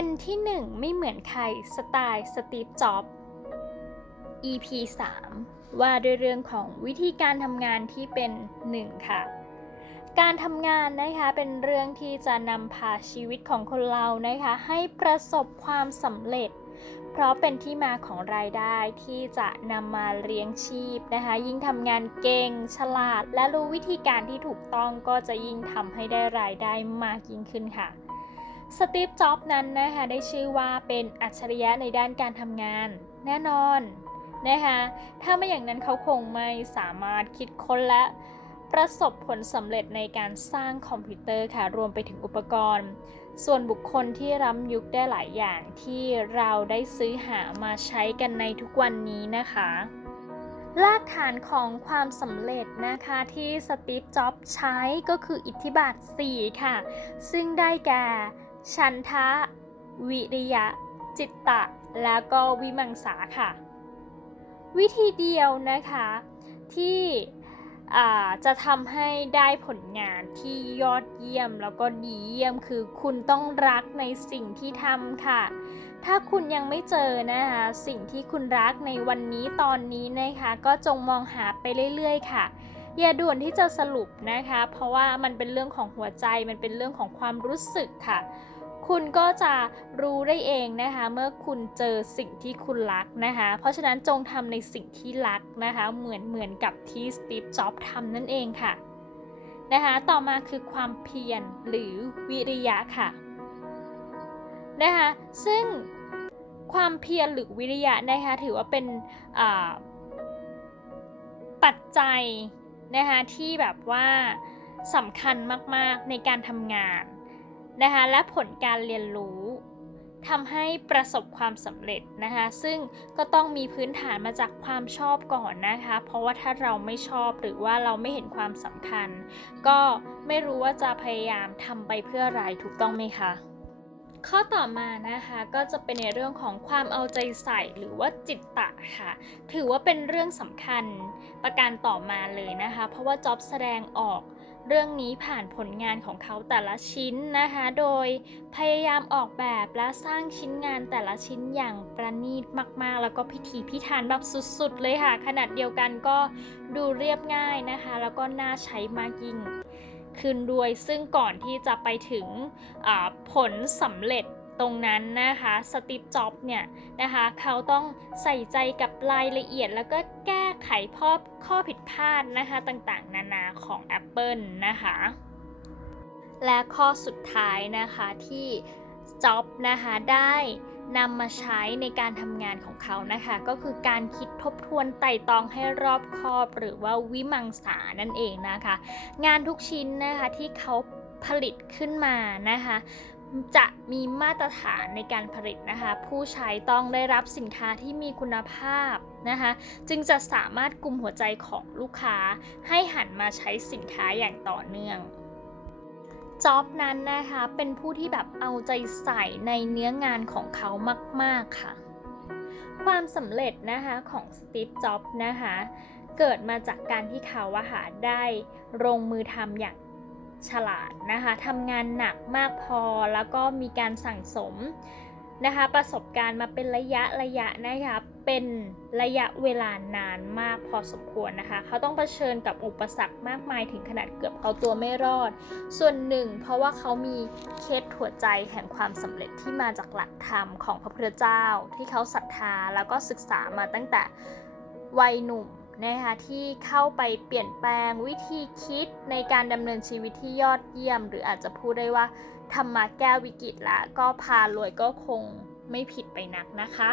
เป็นที่หนึ่งไม่เหมือนใครสไตล์สตีฟจ็อบ EP 3 ว่าด้วยเรื่องของวิธีการทำงานที่เป็นหนึ่งค่ะ การทำงานนะคะเป็นเรื่องที่จะนำพาชีวิตของคนเรานะคะให้ประสบความสำเร็จ เพราะเป็นที่มาของรายได้ที่จะนำมาเลี้ยงชีพนะคะยิ่งทำงานเก่งฉลาด และรู้วิธีการที่ถูกต้องก็จะยิ่งทำให้ได้รายได้มากยิ่งขึ้นค่ะ สตีฟ จ็อบนั้นนะคะได้ชื่อว่าเป็นอัจฉริยะในด้านการทำงาน แน่นอนนะคะถ้าไม่อย่างนั้นเขาคงไม่สามารถคิดค้นและประสบผลสำเร็จในการสร้างคอมพิวเตอร์ค่ะ รวมไปถึงอุปกรณ์ ส่วนบุคคลที่ล้ำยุคได้หลายอย่างที่เราได้ซื้อหามาใช้กันในทุกวันนี้นะคะรากฐานของความสำเร็จนะคะที่สตีฟ จ็อบใช้ก็คืออิทธิบาท 4 ค่ะ ซึ่งได้แก่ ชันทะ วิริยะ จิตตะ แล้วก็วิมังสาค่ะ วิธีเดียวนะคะที่จะทำให้ได้ผลงานที่ยอดเยี่ยมแล้วก็ดีเยี่ยมคือคุณต้องรักในสิ่งที่ทำค่ะ ถ้าคุณยังไม่เจอนะคะสิ่งที่คุณรักในวันนี้ตอนนี้นะคะ ก็จงมองหาไปเรื่อยๆ ค่ะ อย่าด่วนที่จะสรุปนะคะ เพราะว่ามันเป็นเรื่องของหัวใจมันเป็นเรื่องของความรู้สึกค่ะ คุณก็จะรู้ได้เองนะคะ เมื่อคุณเจอสิ่งที่คุณรักนะคะ เพราะฉะนั้นจงทำในสิ่งที่รักนะคะ เหมือนเหมือนกับที่สตีฟจ็อบทำนั่นเองค่ะนะคะ ต่อมาคือความเพียรหรือวิริยะค่ะนะคะ ซึ่งความเพียรหรือวิริยะนะคะถือว่าเป็นปัจจัย นะคะที่แบบว่าสำคัญมากๆในการทำงานนะคะและผลการเรียนรู้ทำให้ประสบความสำเร็จนะคะซึ่งก็ต้องมีพื้นฐานมาจากความชอบก่อนนะคะ เพราะว่าถ้าเราไม่ชอบหรือว่าเราไม่เห็นความสำคัญ ก็ไม่รู้ว่าจะพยายามทำไปเพื่ออะไรถูกต้องไหมคะ ข้อต่อมานะคะก็จะเป็นในเรื่องของความเอาใจใส่หรือว่าจิตตะค่ะ ถือว่าเป็นเรื่องสำคัญประการต่อมาเลยนะคะ เพราะว่าจ็อบแสดงออกเรื่องนี้ผ่านผลงานของเขาแต่ละชิ้นนะคะ โดยพยายามออกแบบและสร้างชิ้นงานแต่ละชิ้นอย่างประณีตมาก ๆ แล้วก็พิถีพิถันแบบสุด ๆ เลยค่ะ ขนาดเดียวกันก็ดูเรียบง่ายนะคะ แล้วก็น่าใช้มากยิ่ง ขึ้นด้วย ซึ่งก่อนที่จะไปถึงผลสำเร็จตรงนั้นนะคะสตีฟจ็อบเนี่ยนะคะเขาต้องใส่ใจกับรายละเอียด แล้วก็แก้ไขข้อข้อผิดพลาดนะคะต่างๆ นานาของ Apple นะคะและข้อสุดท้ายนะคะที่จ็อบนะคะได้ นำมาใช้ในการทำงานของเขานะคะ ก็คือการคิดทบทวนไต่ตองให้รอบคอบหรือว่าวิมังสานั่นเองนะคะ งานทุกชิ้นนะคะที่เขาผลิตขึ้นมานะคะจะมีมาตรฐานในการผลิตนะคะ ผู้ใช้ต้องได้รับสินค้าที่มีคุณภาพนะคะ จึงจะสามารถกลุ่มหัวใจของลูกค้าให้หันมาใช้สินค้าอย่างต่อเนื่อง จ็อบนั้นนะคะ เป็นผู้ที่แบบเอาใจใส่ในเนื้องานของเขามาก ๆ ค่ะ ความสำเร็จนะคะของสตีฟ จ็อบนะคะ เกิดมาจากการที่เขาอะค่ะได้ลงมือทำอย่างฉลาดนะคะทำงานหนักมากพอแล้วก็มีการสั่งสมนะคะ ประสบการณ์มาเป็นระยะระยะนะคะ เป็นระยะเวลานานมากพอสมควรนะคะ เขาต้องเผชิญกับอุปสรรคมากมายถึงขนาดเกือบเอาตัวไม่รอด ส่วนหนึ่ง เพราะว่าเขามีเคสหัวใจแห่งความสำเร็จที่มาจากหลักธรรมของพระพุทธเจ้า ที่เขาศรัทธาแล้วก็ศึกษามาตั้งแต่วัยหนุ่มนะคะที่เข้าไปเปลี่ยนแปลงวิธีคิดในการดำเนินชีวิตที่ยอดเยี่ยม หรืออาจจะพูดได้ว่าทำมาแก้วิกฤตละก็พารวยก็คงไม่ผิดไปนักนะคะ